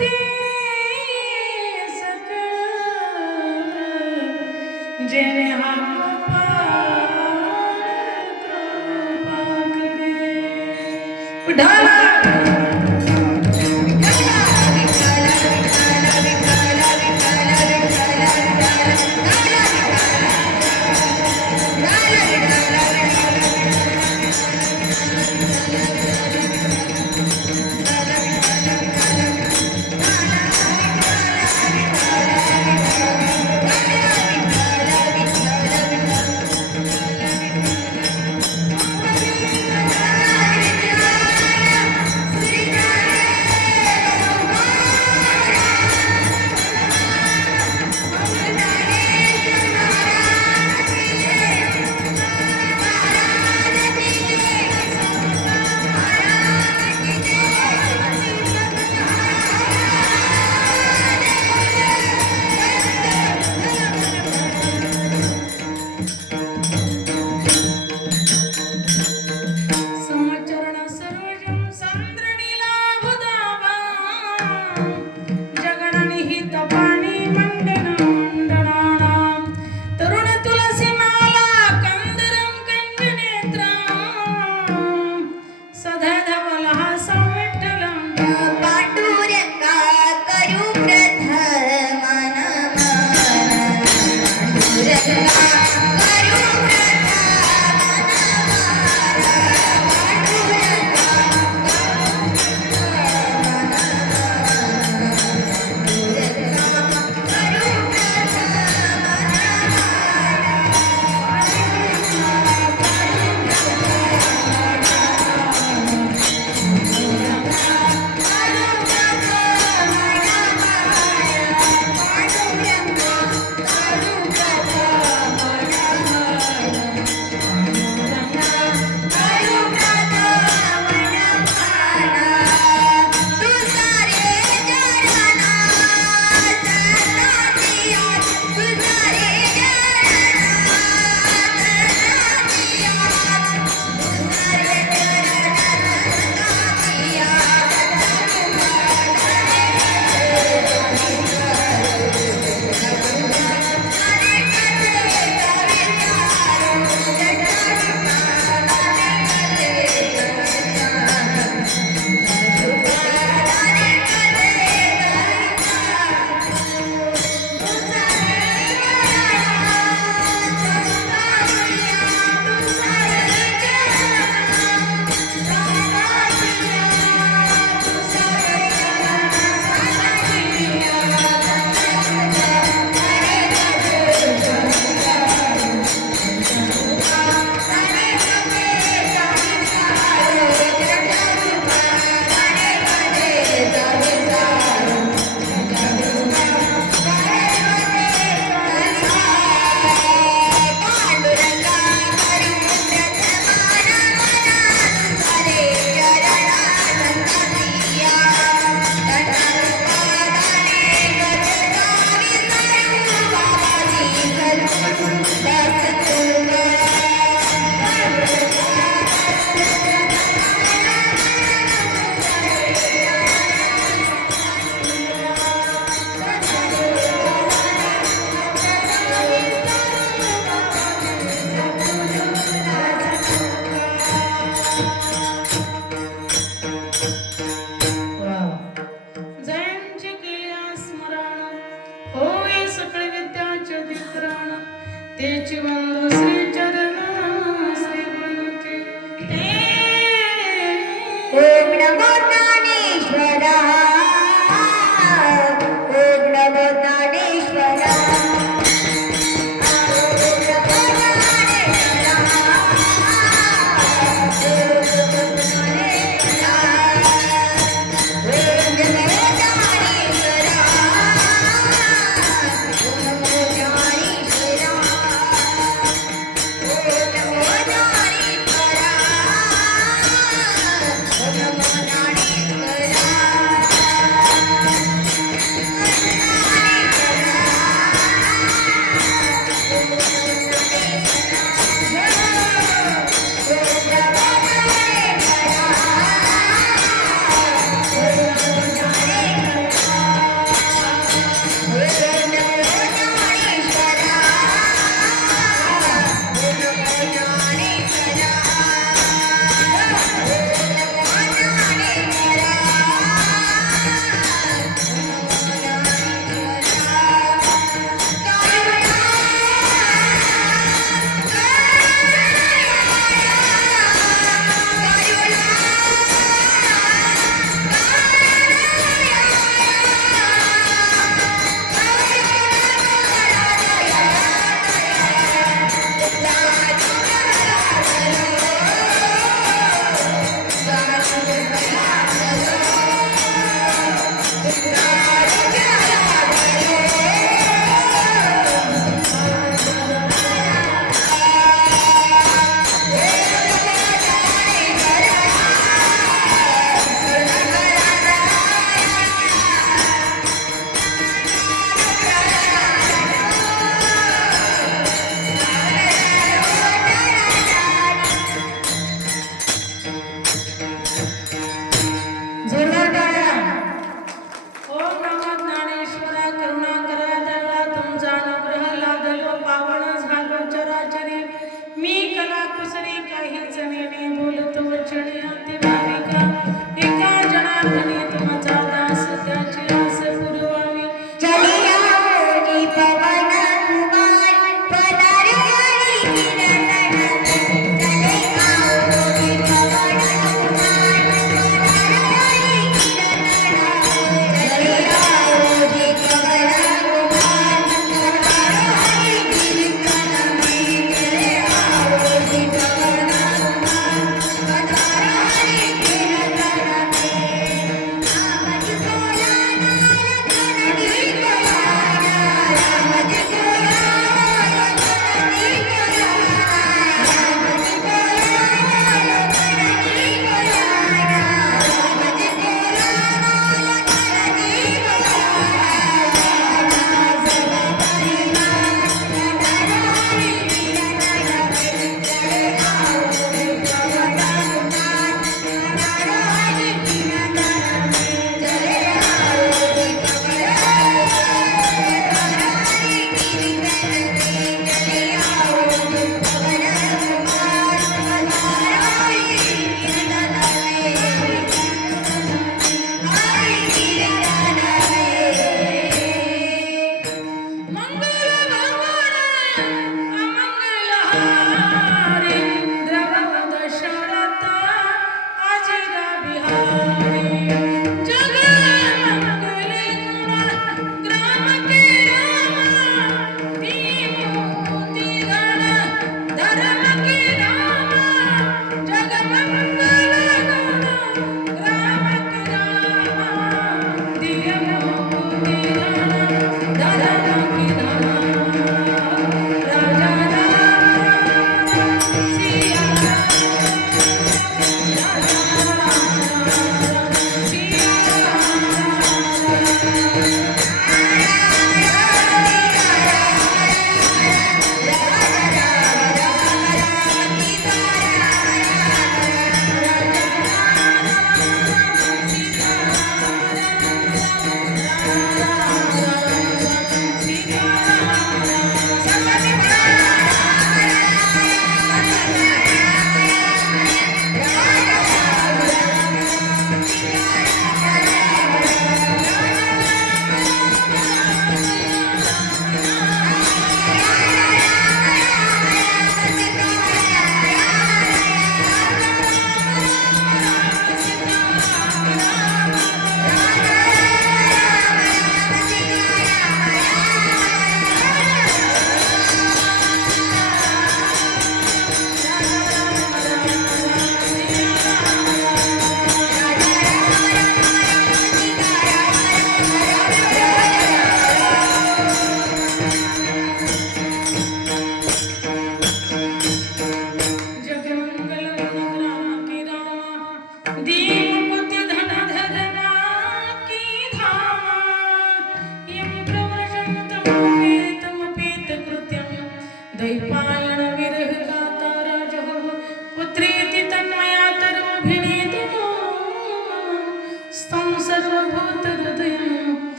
ते सकळ जेणे हाक पाड कृपा करे उढाला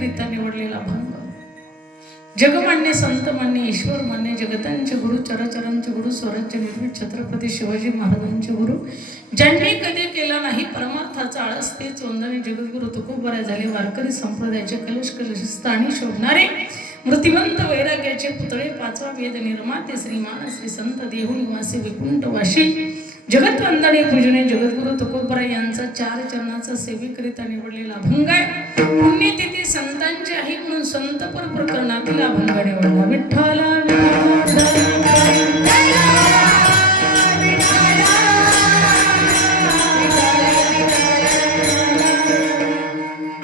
सेवेकरिता निवडलेला अभंग. जगमान्य संत मान्य ईश्वर मान्य जगतांचे गुरु चराचरांचे गुरु स्वराज्य निर्मित छत्रपती शिवाजी महाराजांचे गुरु ज्यांनी कधी केला नाही परमार्थाचा आळस ते चोंदणे जगद्गुरु तुकोबराय झाले. वारकरी संप्रदायाचे कलश कलश स्थानी शोभणारे मृतिवंत वैराग्याचे पुतळे पाचवा वेद निर्माते श्रीमान श्री संत देहू निवासी वैकुंठवासी जगतवंदने पूजने जगद्गुरु तुकोबराय यांचा चार चरणाचा सेवेकरिता निवडलेला अभंग आहे. पुण्यतिथी संतांची आहे म्हणून संतपर प्रकरणातील अभंग निवडला. विठ्ठला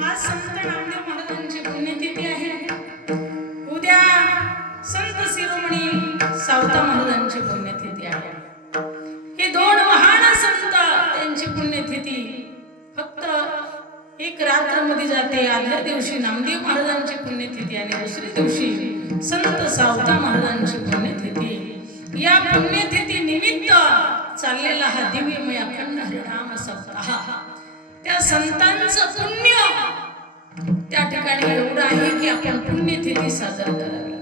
आज संत नामदेव महाराजांची पुण्यतिथी आहे. उद्या संत शिरोमणी सावता महाराजांची पुण्यतिथी आहे. हे दोन महान संत त्यांची पुण्यतिथी फक्त एक रात्र मध्ये जाते. आदल्या दिवशी नामदेव महाराजांची पुण्यतिथी आणि दुसऱ्या दिवशी संत सावता महाराजांची पुण्यतिथी. या पुण्यतिथी निमित्त चाललेला हा दिव्यमय अखंड हरिनाम सप्ताह त्या संतांचं पुण्य त्या ठिकाणी एवढं आहे की आपण पुण्यतिथी साजरा करावी.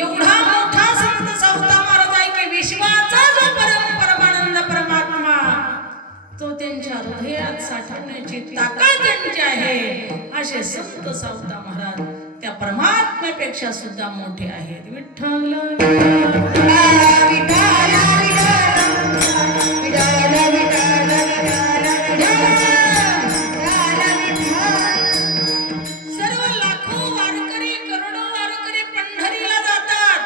एवढा मोठा संत सावता महाराज आहे की विश्वाचा जो परमानंद परमात्मा तो त्यांच्या हृदयात साठवण्याची ताकद त्यांची आहे. असे संत सावता महाराज त्या परमात्म्यापेक्षा सुद्धा मोठे आहेत. विठ्ठल सर्व लाखो वारकरी करोडो वारकरी पंढरीला जातात.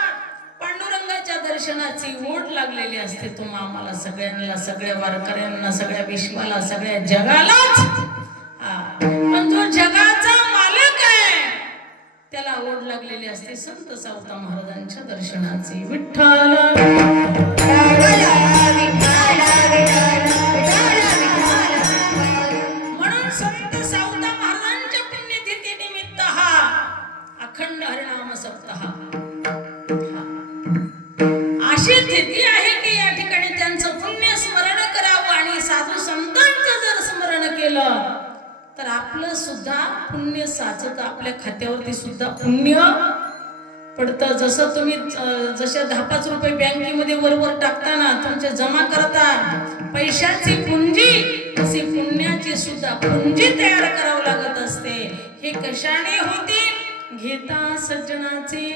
पांडुरंगाच्या दर्शनाची ओढ लागलेली असते. तुम्हा आम्हाला सगळ्यांना सगळ्या वारकऱ्यांना सगळ्या विश्वाला सगळ्या जगालाच. पण जो जगाचा मालक आहे त्याला ओढ लागलेली असते संत सावता महाराजांच्या दर्शनाची. विठ्ठल म्हणून संत सावता महाराजांच्या पुण्यतिथी निमित्त हा अखंड हरिनाम सप्ताह. अशी तिथी आहे की या ठिकाणी त्यांचं पुण्य स्मरण करावं आणि साधू संतांचं जर स्मरण केलं तर आपलं सुद्धा पुण्य साचत आपल्या खात्यावरती सुद्धा पुण्य पडतं. जसं तुम्ही जसे 10-5 रुपये बँकेमध्ये वरवर टाकताना तुमचे जमा करता पैशाची पुंजी तशी पुण्याची सुद्धा पुंजी तयार करावं लागत असते. हे कशाने होती? घेता सज्जनाची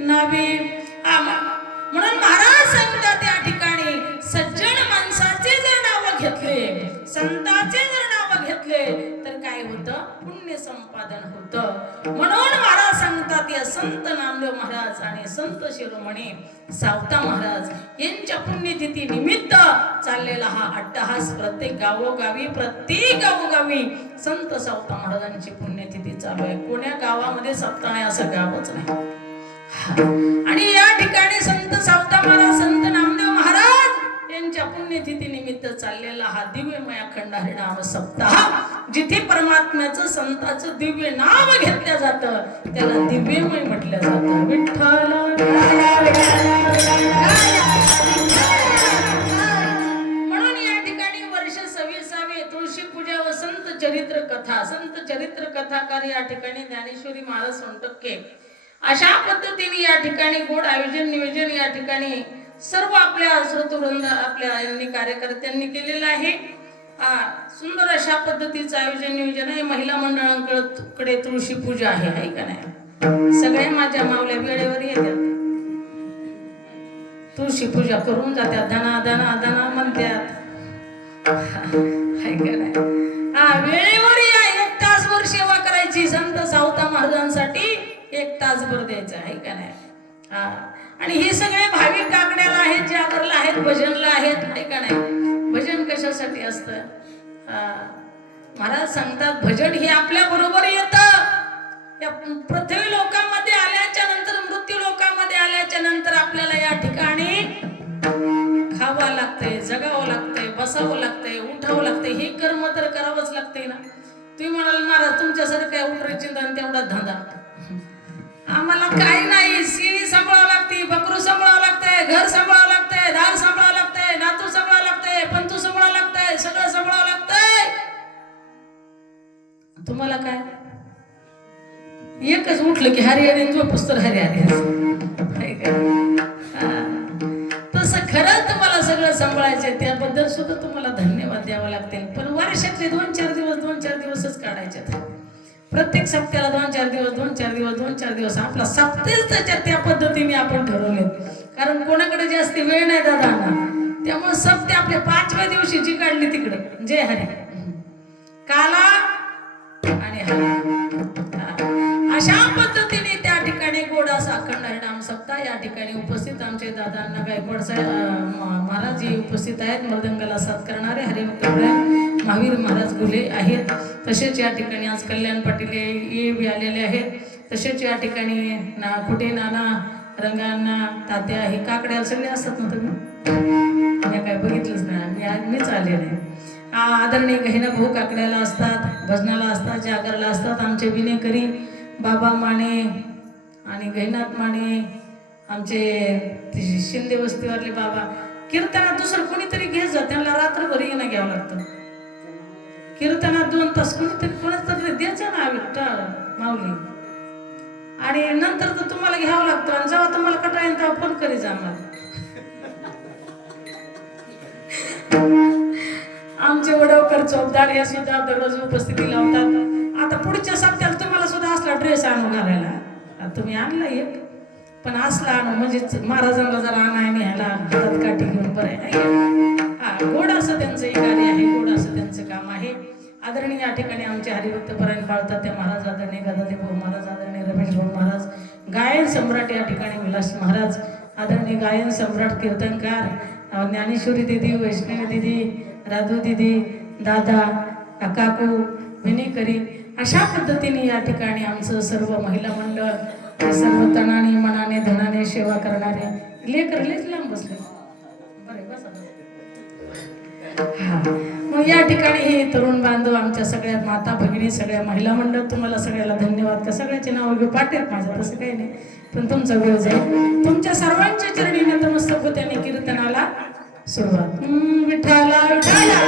नावे. म्हणून महाराज सांगतात त्या ठिकाणी सज्जन माणसाचे जर नाव घेतले संतांचे जर नाव घेतले तर काय होतं? पुण्य संपादन होतं. म्हणून महाराज सांगतात या संत नामदेव महाराज आणि संत शिरोमणी सावता महाराज यांच्या पुण्यतिथी निमित्त चाललेला हा अट्टहास प्रत्येक गावोगावी संत सावता महाराजांची पुण्यतिथी चालू आहे. कोण्या गावामध्ये सप्ताह नाही असं गावच नाही. आणि या ठिकाणी संत सावता महाराज संत नामदेव महाराज यांच्या पुण्यतिथी निमित्त चाललेला हा दिव्यमय अखंड हरिनाम सप्ताह जिथे परमात्म्याचं संताचं दिव्य नाव घेतलं जातं त्याला दिव्यमय म्हटलं जातं. विठ्ठल म्हणून या ठिकाणी वर्ष 26वे तुळशी पूजा व संत चरित्र कथा. संत चरित्र कथाकार या ठिकाणी ज्ञानेश्वरी महाराज सोनटक्के अशा पद्धतीने या ठिकाणी गोड आयोजन नियोजन या ठिकाणी सर्व आपल्या श्रोतवृंद आपल्या यांनी कार्यकर्त्यांनी केलेलं आहे. सुंदर अशा पद्धतीचं आयोजन नियोजन आहे. महिला मंडळांकडे तुळशी पूजा आहे का नाही? सगळ्या माझ्या मावल्या वेळेवर येतात तुळशी पूजा करून जातात. धना धना धना म्हणतात हाय का नाही? वेळेवर या. 1 तासभर सेवा करायची संत सावता महाराजांसाठी. 1 तासभर द्यायचं आहे का नाही? आणि हे सगळे भाविक काकड्याला आहेत जागरला आहेत भजनला आहेत आहे का नाही? भजन कशासाठी असतं? महाराज सांगतात भजन हे आपल्या बरोबर येतं. या पृथ्वी लोकांमध्ये आल्याच्या नंतर मृत्यू लोकांमध्ये आल्याच्या नंतर आपल्याला या ठिकाणी खावं लागतंय जगावं लागतंय बसावं लागतंय उठावं लागतंय. हे कर्म तर करावंच लागतंय ना. तुम्ही म्हणाल महाराज तुमच्यासारखं उठरायची तेवढा धंदा आम्हाला काही नाही. शिळी सांभाळावं लागते बकरू सांभाळावं लागतंय घर सांभाळावं लागतंय दार सांभाळावं लागतंय नातू सांभाळावं लागतंय पंतू सांभाळावं लागतंय सगळं सांभाळावं लागतंय. तुम्हाला काय एकच उठलं की हरी हरी झोपूस तर हरी हरी. तसं खरंच तुम्हाला सगळं सांभाळायचंय, त्याबद्दल सुद्धा तुम्हाला धन्यवाद द्यावा लागतील. पण वर्षातले 2-4 दिवसच काढायचे. प्रत्येक सप्त्याला 2-4 दिवस आपला सप्तेच त्याच्यात त्या पद्धतीने आपण ठरवले. कारण कोणाकडे जास्त वेळ नाही दादांना, त्यामुळे सप्ते आपल्या 5व्या दिवशी जी काढली तिकडे जय हरी काला आणि अशा पद्धतीने त्या ठिकाणी गोडासा अखंड हरिनाम सप्ताह या ठिकाणी उपस्थित आमचे दादांना गायकवाड महाराज जी उपस्थित आहेत, मृदंगाला साथ करणारे हरिभक्त महावीर महाराज गुले आहेत. तसेच या ठिकाणी आज कल्याण पाटील ये आलेले आहेत. तसेच या ठिकाणी कुठे नाना रंगांना तात्या हे काकड्या सगळे असतात ना, तुम्ही काय बघितलंच नाही, मीच आले नाही. आदरणीय गहिना भाऊ काकड्याला असतात, भजनाला असतात, जागरला असतात. आमचे विनेकरी बाबा माने आणि गहिनाथ माने, आमचे शिंदे वस्तीवरले बाबा. कीर्तनात दुसरं कोणीतरी घेत जा, त्यांना रात्रभर येणं घ्यावं लागतं. कीर्तनात 2 तास कोणीतरी कोणाच तरी द्यायचं ना विठ्ठल माऊली, आणि नंतर तर तुम्हाला घ्यावं लागतं. आणि जेव्हा तुम्हाला कटाळ येईल तेव्हा फोन करीचा आम्हाला. आमचे वडवकर चौकदार हे सुद्धा दररोज उपस्थिती लावतात. आता पुढच्या सप्त्याला तुम्हाला सुद्धा असला ड्रेस आणून घालायला, तुम्ही आणला एक, पण असला आणू म्हणजे महाराजांना जरा आणाय न्यायला हातात काठी घेऊन बरं. गोड असं त्यांचं कार्य आहे, गोड असं त्यांचं काम आहे. आदरणीय या ठिकाणी आमचे हरिभक्त परायण पाळतात त्या महाराज आदरणीय गदादेव भाऊ महाराज, आदरणीय रमेश भाऊ महाराज, गायन सम्राट या ठिकाणी विलास महाराज, आदरणीय गायन सम्राट कीर्तनकार ज्ञानेश्वरी दिदी, वैष्णवी दिदी, राधू दिदी, दादा काकू, विनेकरी. अशा पद्धतीने या ठिकाणी आमचं सर्व महिला मंडळ सर्व तनाने मनाने धनाने सेवा करणारे लेकरलेच लांब बसले. हा, मग या ठिकाणी हे तरुण बांधव, आमच्या सगळ्या माता भगिनी, सगळ्या महिला मंडळ, तुम्हाला सगळ्याला धन्यवाद. का सगळ्याचे नाव घेऊ पाठेत माझं तसं काही नाही, पण तुमचा वेळ जाईल. तुमच्या सर्वांच्या चरणी नतमस्तक होते आणि कीर्तनाला सुरुवात. विठ्ठला विठ्ठला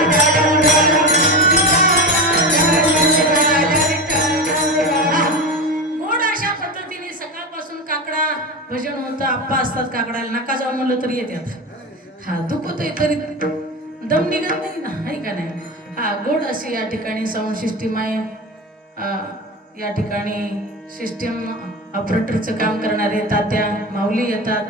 गोड अशा पद्धतीने सकाळपासून काकडा भजन होतं. आप्पा असतात काकडाला, नका जाऊ म्हणलं तरी येतात. हा, दुखतोय तरी दम निघत नाही ना, आहे का नाही. हा, गोड अशी या ठिकाणी साऊंड सिस्टीम आहे. या ठिकाणी सिस्टीम ऑपरेटरचं काम करणारे तात्या माऊली येतात,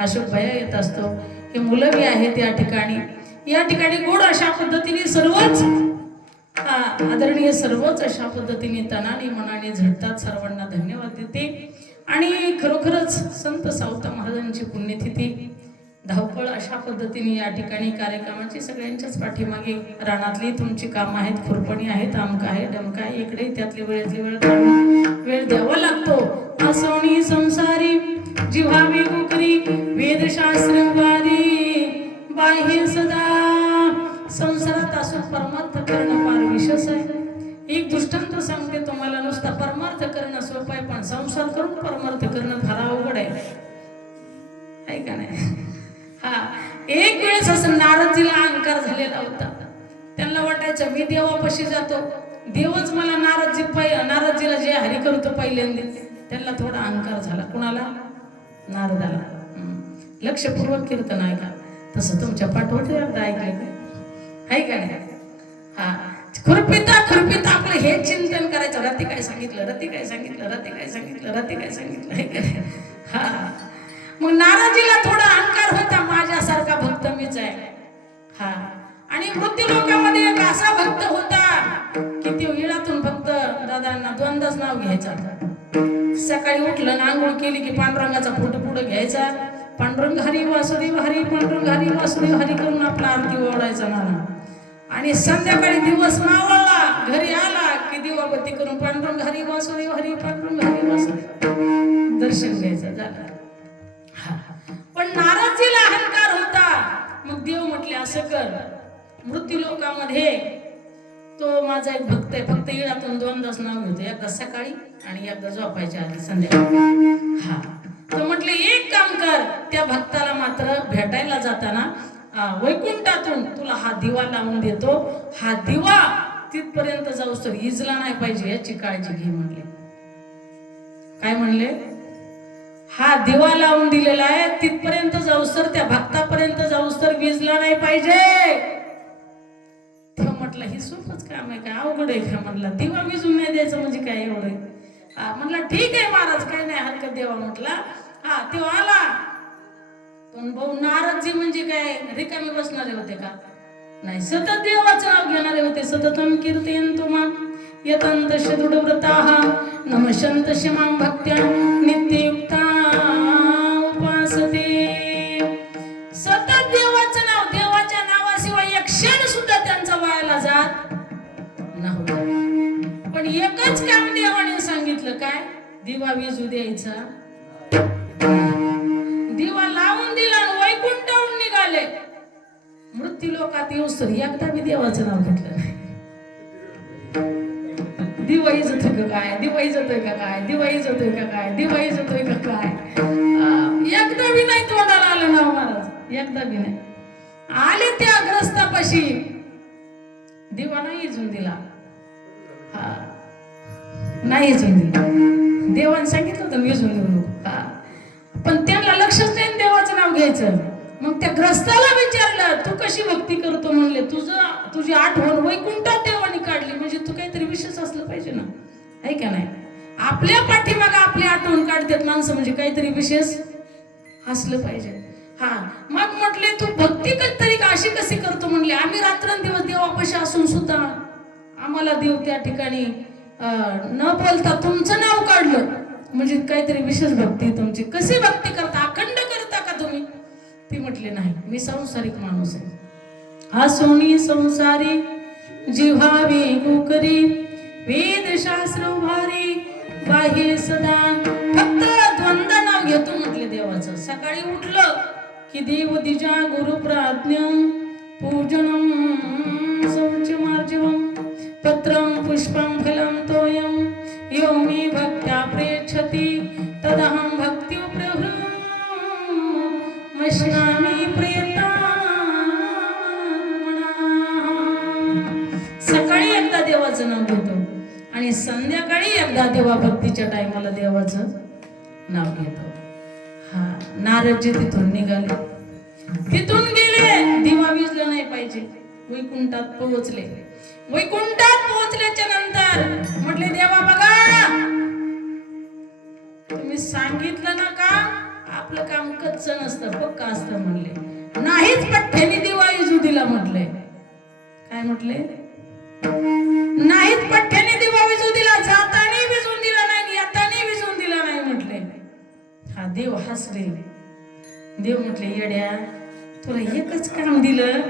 अशोक भैया येत असतो, हे मुलं बी आहेत या ठिकाणी. या ठिकाणी गोड अशा पद्धतीने सर्वच आदरणीय सर्वच अशा पद्धतीने तनाने मनाने झटतात. सर्वांना धन्यवाद देते. आणि खरोखरच संत सावता महाराजांची पुण्यतिथी, धावपळ अशा पद्धतीने या ठिकाणी कार्यक्रमाची सगळ्यांच्याच पाठीमागे रानातली तुमची कामं आहेत, खुरपणी आहेत, आमका आहे, डमका आहे, इकडे त्यातली वेळेतली वेळ काढून वेळ द्यावा लागतो. असोनी संसारी जिव्हावी कुकरी वेदशास्त्र वारी बाह्य सदा संसारात असून परमार्थ करणं फार विशेष आहे. एक दृष्टांत सांगते तुम्हाला, नुसता परमार्थ करणं सोपं आहे, पण संसार करून परमार्थ करणं फार अवघड आहे का नाही. हा, एक वेळेस असं नारदजीला अहंकार झालेला होता. त्यांना वाटायचं मी देवापाशी जातो, देवच मला नारदजीला जे हरी करतो पहिल्यांदा, त्यांना थोडा अहंकार झाला. कुणाला? नारदाला. लक्षपूर्वक कीर्तन ऐका, तसं तुमच्या पाठवते एकदा ऐकलं आहे का नाही. हा, खुरपिता आपलं हे चिंतन करायचं, रती काय सांगितलं, रती काय सांगितलं, रती काय सांगितलं, रती काय सांगितलं, आहे का नाही. हा, मग नाराजीला थोडा अहंकार होता, माझ्यासारखा भक्त मीच आहे. हा, आणि मृत्यू लोकांमध्ये एक असा भक्त होता की ते विळातून फक्त दादांना 2दाच नाव घ्यायचा. सकाळी उठलं ना, आंघोळ केली की पांडुरंगाचा फोटो पुढे घ्यायचा, पांडुरंग हरी वासुदेव हरी, पांडुरंग हरी वासुदेव हरी करून आपला आरती ओढायचा नाना. आणि संध्याकाळी दिवस मावळला, घरी आला की दिवाबत्ती करून पांडुरंग हरी वासुदेव हरी, पांडुरंग हरी वासुदेव दर्शन घ्यायचं झालं. पण नारदजीला अहंकार होता. मग देव म्हटले असं कर, मृत्यू लोकांमध्ये तो माझा एक भक्त आहे, फक्त इळातून 2दाच नाव घेतो, एकदा सकाळी आणि एकदा झोपायच्या आधी संध्याकाळी. हा, तर म्हटले एक काम कर, त्या भक्ताला मात्र भेटायला जाताना वैकुंठातून तुला हा दिवा लावून देतो, हा दिवा तिथपर्यंत जाऊस तर इजला नाही पाहिजे याची काळजी घे म्हटले. काय म्हणले? हा दिवा लावून दिलेला आहे, तिथपर्यंत जाऊस तर, त्या भक्तापर्यंत जाऊस तर विजला नाही पाहिजे. तेव्हा म्हटलं ही सोपच काम आहे, काय अवघड आहे का? म्हटलं दिवा विजून नाही द्यायचं म्हणजे काय एवढं? म्हटलं ठीक आहे महाराज, काही नाही हरकत देवा. म्हटला हा तेव्हा आला. पण भाऊ नारदजी म्हणजे काय रिकामी बसणारे होते का? नाही, सतत देवाचं नाव घेणारे होते. सततम कीर्तयन्तु मां यतन्तश्च दृढव्रताः नमस्यन्तश्च मां भक्त्या नित्ययुक्ता उपासते. सतत देवाचं नाव, देवाच्या नावाशिवाय एक क्षण सुद्धा त्यांचा वायाला जात नव्हता. पण एकच काम देवाने सांगितलं, काय? दिवा विजू द्यायचा. दिवा लावून दिला आणि वैकुंठाहून निघाले. मृत्यू लोकात येऊस तर एकदा मी देवाचं नाव घेतलं नाही. दिवा इजतोय का काय? दिवा इजतोय का काय? दिवा इजतोय का काय? दिवा इजतोय का काय? एकदा बी नाही तोंडाला आलं नाव महाराज, एकदा बी नाही. आले त्या ग्रस्तापाशी, दिवा नाही इजून दिला. हा नाही इजून दिला. देवाने सांगितलं होतं विजून देऊ नको. हा पण त्यांना लक्षच नाही देवाचं नाव घ्यायचं. मग त्या ग्रस्ताला विचारलं, तू कशी भक्ती करतो? म्हणले तुझी आठवण वैकुंठात देवाने काढली, म्हणजे तू काहीतरी विशेष असलं पाहिजे ना, आहे का नाही? आपल्या पाठीमागे आपली आठवण काढतात माणसं, म्हणजे काहीतरी विशेष असलं पाहिजे. हा मग म्हटले तू भक्ती तरी अशी कशी करतो? म्हणले आम्ही रात्रंदिवस देवापाशी असून सुद्धा आम्हाला देव त्या ठिकाणी न बोलता तुमचं नाव काढलं, म्हणजे काहीतरी विशेष भक्ती तुमची. कशी भक्ती करता? अखंड करता का तुम्ही? ती म्हटले नाही, मी संसारिक माणूस आहे. हा सोनी संसारी जिव्हावी कुकरी वेद शास्त्र भारी बाह्य सदा फक्त द्वंद नाव घेतो म्हटले देवाचं. सकाळी उठलं की देव दिजा गुरु प्राज्ञं पूजनम शौचमार्जवम पत्रं पुष्पं फलं तोयं यो मे भक्त्या प्रेक्षति तदहं भक्ति प्रहृष्णामि प्रियता. सकाळी एकदा देवाचं नाव घेतो आणि संध्याकाळी एकदा देवा भक्तीच्या टायमाला देवाचं नाव घेतो. हा नारदजी तिथून निघाले, तिथून गेले. दिवा विजला नाही पाहिजे. वैकुंठात पोहोचले. वैकुंठात पोहोचल्याच्या नंतर म्हटले देवा बघा, तुम्ही सांगितलं ना का आपलं काम कच्च नसतं, पक्का असतं. म्हणले नाहीच पठ्ठ्याने दिवा विजू दिला. म्हटले काय? म्हटले नाहीच पठ्ठ्याने दिवा विजू दिला, जाताना विजून दिला नाही, येताना विजून दिला नाही. म्हटले हा देव हसले. देव म्हटले येड्या, तुला एकच काम दिलं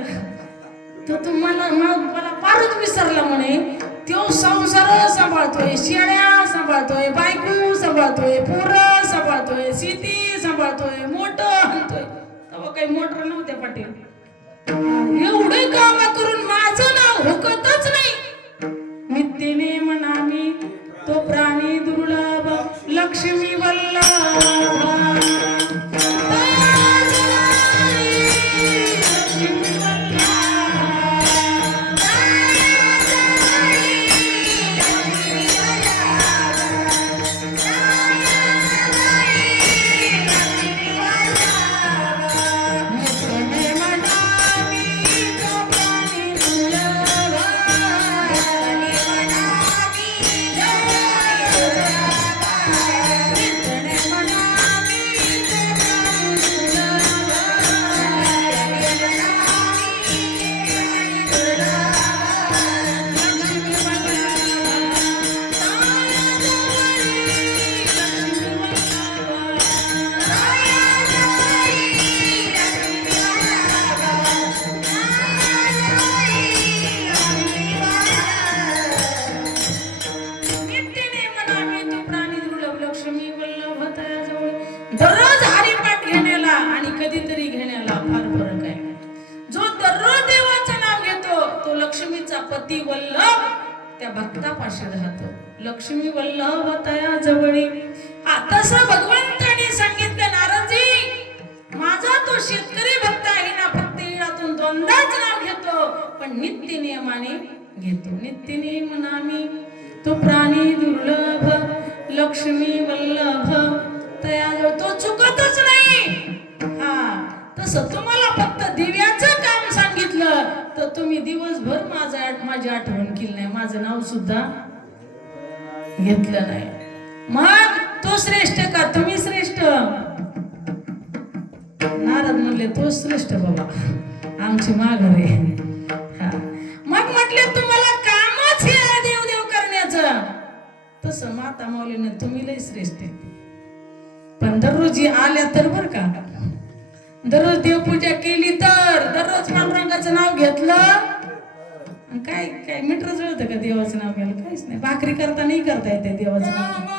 तर तुम्हाला मला पारच विसरला. म्हणे तो संसार सांभाळतोय, शेळ्या सांभाळतोय, बायको सांभाळतोय, पोरं सांभाळतोय, शेती सांभाळतोय, मोठं आणतोय. तेव्हा काही मोटर नव्हत्या पाटील. एवढे काम करून माझं नाव हुकतच नाही. नित्यने म्हणामी तो प्राणी दुर्लभ लक्ष्मी वल्लभ. दररोज हरिपाठ घेण्याला आणि कधीतरी घेण्याला फार फरक आहे. जो दररोज देवाचं नाव घेतो तो लक्ष्मीचा पती वल्लभ त्या भक्तापाशी राहतो. लक्ष्मी वल्लभ तया जवळी. तसं भगवंताने सांगितलं नारदजी, माझा तो शेतकरी भक्त आहे ना, फक्त येळातून दोनदाच नाव घेतो, पण नित्य नियमाने घेतो. नित्य नियम नामी तो प्राणी दुर्लभ लक्ष्मी वल्लभ तयाजवळ तो चुकतच नाही. हा तसं तुम्हाला फक्त दिव्याचं काम सांगितलं तर तुम्ही दिवसभर माझी आठवण केली नाही, माझं नाव सुद्धा घेतलं नाही. मग तो श्रेष्ठ का तुम्ही श्रेष्ठ? नारद म्हणले तो श्रेष्ठ बाबा, आमची माघार आहे. मग म्हटले तुम्हाला कामच हे देव करण्याचं, तसं माता माऊलीने तुम्ही लय श्रेष्ठ आहे. पण दररोज आल्या तर बर का, दररोज देवपूजा केली तर, दररोज पांडुरंगाचं नाव घेतलं, काय काय मीटर जुळतं का देवाचं नाव घ्यायला? काहीच नाही. भाकरी करता नाही करता येते देवाचं नाव.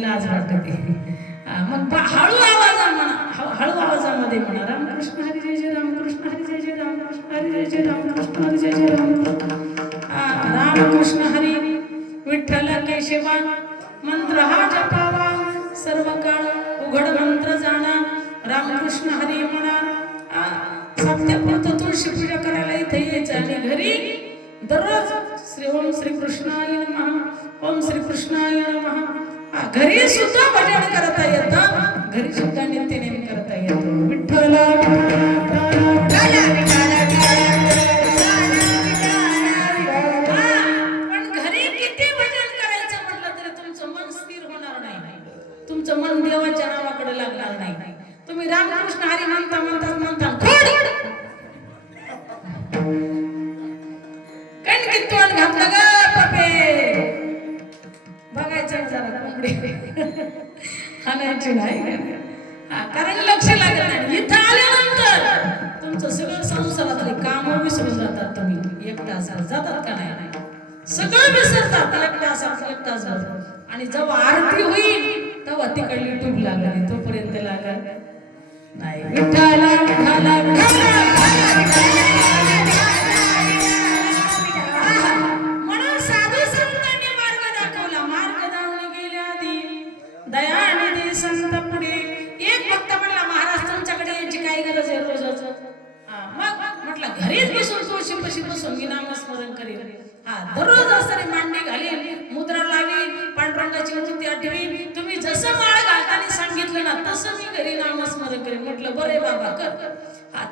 लाज वाटते. मग हळू आवाजामध्ये म्हणा रामकृष्ण हरी जय जय रामकृष्ण हरी जय जय रामकृष्ण हरी जय जय रामकृष्ण हरी जय जय रामकृष्ण रामकृष्ण हरी विठ्ठल केशवा मंत्र हा जपावा सर्व काळ उघड मंत्र जाणा रामकृष्ण हरी म्हणा. सप्त्यापुरतं तुळशी पूजा करायला इथे यायचं आणि घरी दररोज ओम श्री कृष्णाय नमः ओम श्री कृष्णाय नमः. घरी सुद्धा भजन करता येतं, घरी सुद्धा नित्यनेम करता येतं. विठ्ठल पण घरी किती भजन करायचं म्हटलं तरी तुमचं मन स्थिर होणार नाही, तुमचं मन देवाच्या नावाकडे लागणार नाही. तुम्ही रामकृष्ण हरी म्हणता कणकीत तोंड घातलं ग पपे, बघायचं जरा कोंबडी हाणायची नाही, कारण लक्ष लागत नाही. इथं आल्यानंतर तुमचं सगळं संसारातले काम विसरून जातात. तुम्ही एक तास जातात का नाही? सगळं विसरतात एक तास. आणि जेव्हा आरती होईल तेव्हा तिकडली टूब लागली, तोपर्यंत लागत नाही. विठ्ठला विठ्ठला म्हणून साधू संतांनी मार्ग दाखवला. मार्ग दाखवून गेल्या आधी दयानिधी संत पुढे. एक भक्त म्हणला महाराज तुमच्याकडे यायची काही गरज आहे रोजच? मग म्हटलं घरीच बसून तुळशीपाशी बसून मी नामस्मरण करीन. दररोज असताना मांडी घालीन, मुद्रा लावीन, पांडुरंगाची मूर्ती आठवीन. तुम्ही जसं माळ घालताना सांगितलं ना तसं मी घरी नामस्मरण करीन. म्हटलं बरे बाबा कर.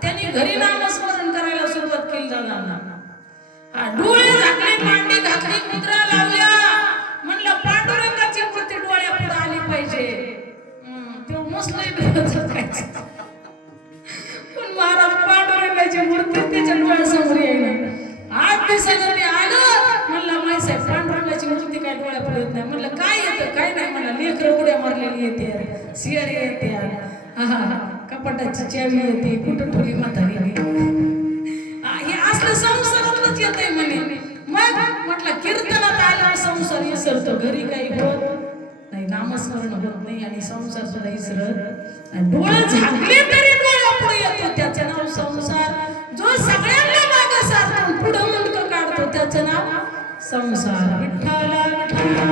त्यांनी घरी नामस्मरण करायला सुरुवात केली. दादांना डोळे झाकले, मांडी घातली, मुद्रा लावल्या. म्हणलं पांडुरंगाची मूर्ती डोळ्या पुढे आली पाहिजे. ते मसलंय डोळ्याचं पण महाराज पांडुरंगाची मूर्ती त्याच्या डोळ्यासमोर येईल. 8 दिवसांनी आलं. म्हणलं मायसाहेब पांडुरंगाची मूर्ती काय डोळ्यापुढे येत नाही. म्हणलं काय येतं? काय नाही. म्हणलं लेकरं उड्या मारलेली येते, शियारी येते, कपाटाची चावी येते, कुठं ठोली म्हातारी. हे असलं संसारातलंच येतंय म्हणे. म्हटलं कीर्तनात आला संसार विसरतो, घरी काही होत नाही, नामस्मरण होत नाही आणि संसार सुद्धा विसरत नाही. डोळे झाकले तरी डोळ्यापुढे येतो त्याचं नाव संसार. जो सगळ्यांना मागं सारतो पुढं मुंडकं काढतो त्याचं नाव संसार. विठ्ठला विठ्ठला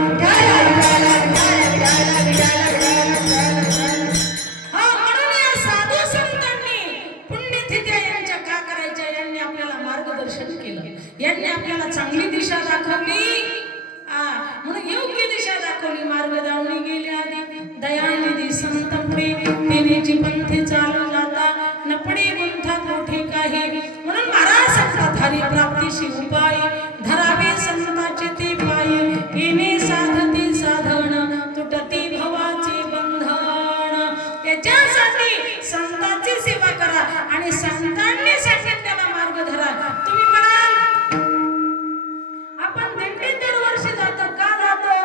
हा, म्हणून या साधू संतांनी पुण्यतिथ्या यांच्या का करायच्या, यांनी आपल्याला मार्गदर्शन केलं, यांनी आपल्याला चांगली दिशा दाखवली, म्हणून योग्य दिशा दाखवली. मार्ग दावणी गेली आधी दयानिधी संत पुढे, तेनेची पंथी चालू जाता नपडी गुंथा मोठे काही. म्हणून महाराज सांगतात हरी प्राप्तीशी उपाय, धरावे संताचे ते पाय, येणे साधती साधन तुटती भवाचे बंधन. याच्यासाठी संतांची सेवा करा आणि संतांनी सांगितलेला मार्ग धरा. तुम्ही म्हणाल आपण दिंडीत दरवर्षी जातो, का जातो?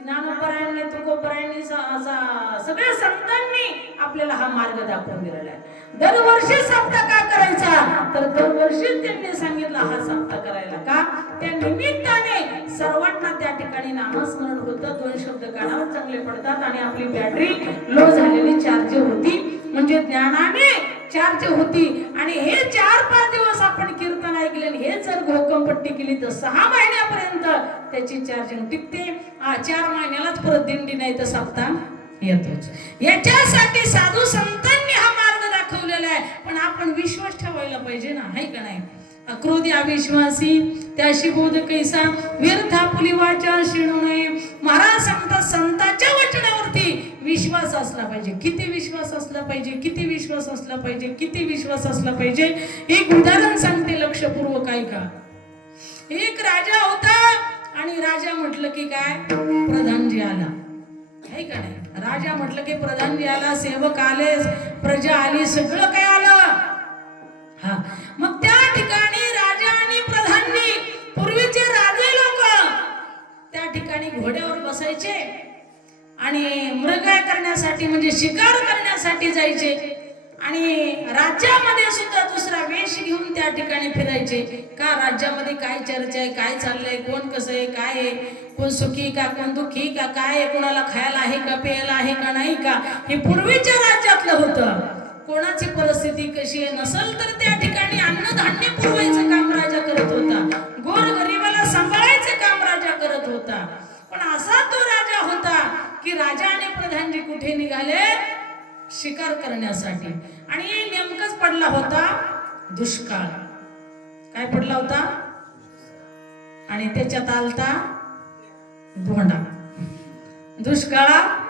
ज्ञानोपरायणी तुकोपरायणी सगळ्या संतांनी आपल्याला हा मार्ग दाखवून दिलेला आहे. दरवर्षी सप्ताह का करायचा, तर दरवर्षी त्यांनी सांगितलं हा सप्ताह करायला. का? त्या निमित्ताने सर्वांना त्या ठिकाणी नामस्मरण होतं, 2 शब्द कानावर चांगले पडतात आणि आपली बॅटरी लो झालेली चार्ज होती, म्हणजे ज्ञानाने चार्ज होती. आणि हे 4-5 दिवस आपण कीर्तन ऐकले आणि हे जर घोकंपट्टी केली तर 6 महिन्यापर्यंत त्याची चार्जिंग टिकते. 4 महिन्यालाच परत दिंडी नाही तर सप्ताह येतोच. याच्यासाठी साधू संतांनी हा मार्ग दाखवलेला आहे, पण आपण विश्वास ठेवायला पाहिजे ना, आहे का नाही? अक्रोधी अविश्वासी त्याशी बोध कैसा, व्यर्था पुलिवाच्या शिणू नये. महाराज सांगतात संतांच्या वचनावरती विश्वास असला पाहिजे. किती विश्वास असला पाहिजे, किती विश्वास असला पाहिजे, किती विश्वास असला पाहिजे. एक उदाहरण सांगते लक्षपूर्वक ऐका. एक राजा होता आणि राजा म्हटलं की काय, प्रधानजी आला, आहे का नाही? राजा म्हटलं की प्रधानजी आला, सेवक आले, प्रजा आली, सगळं काय आलं. हा, मग त्या ठिकाणी राजा आणि प्रधाननी, पूर्वीचे राजे लोक त्या ठिकाणी घोड्यावर बसायचे आणि मृगाय करण्यासाठी म्हणजे शिकार करण्यासाठी जायचे आणि राज्यामध्ये सुद्धा दुसरा वेश घेऊन त्या ठिकाणी फिरायचे. का? राज्यामध्ये काय चर्चा आहे, काय चाललंय, कोण कसं आहे, काय आहे, कोण सुखी का, कोण दुःखी का, काय आहे, कोणाला खायला आहे का, प्यायला आहे का नाही का, हे पूर्वीच्या राज्यातलं होतं. कोणाची परिस्थिती कशी आहे नसल तर त्या ठिकाणी अन्नधान्य पुरवायचं काम राजा करत होता, गोर गरिबाला सांभाळायचं काम राजा करत होता. पण असा तो राजा होता की राजा आणि प्रधानजी कुठे निघाले, शिकार करण्यासाठी. आणि नेमकंच पडला होता दुष्काळ. काय पडला होता? आणि त्याच्यात आलता धोंडा. दुष्काळात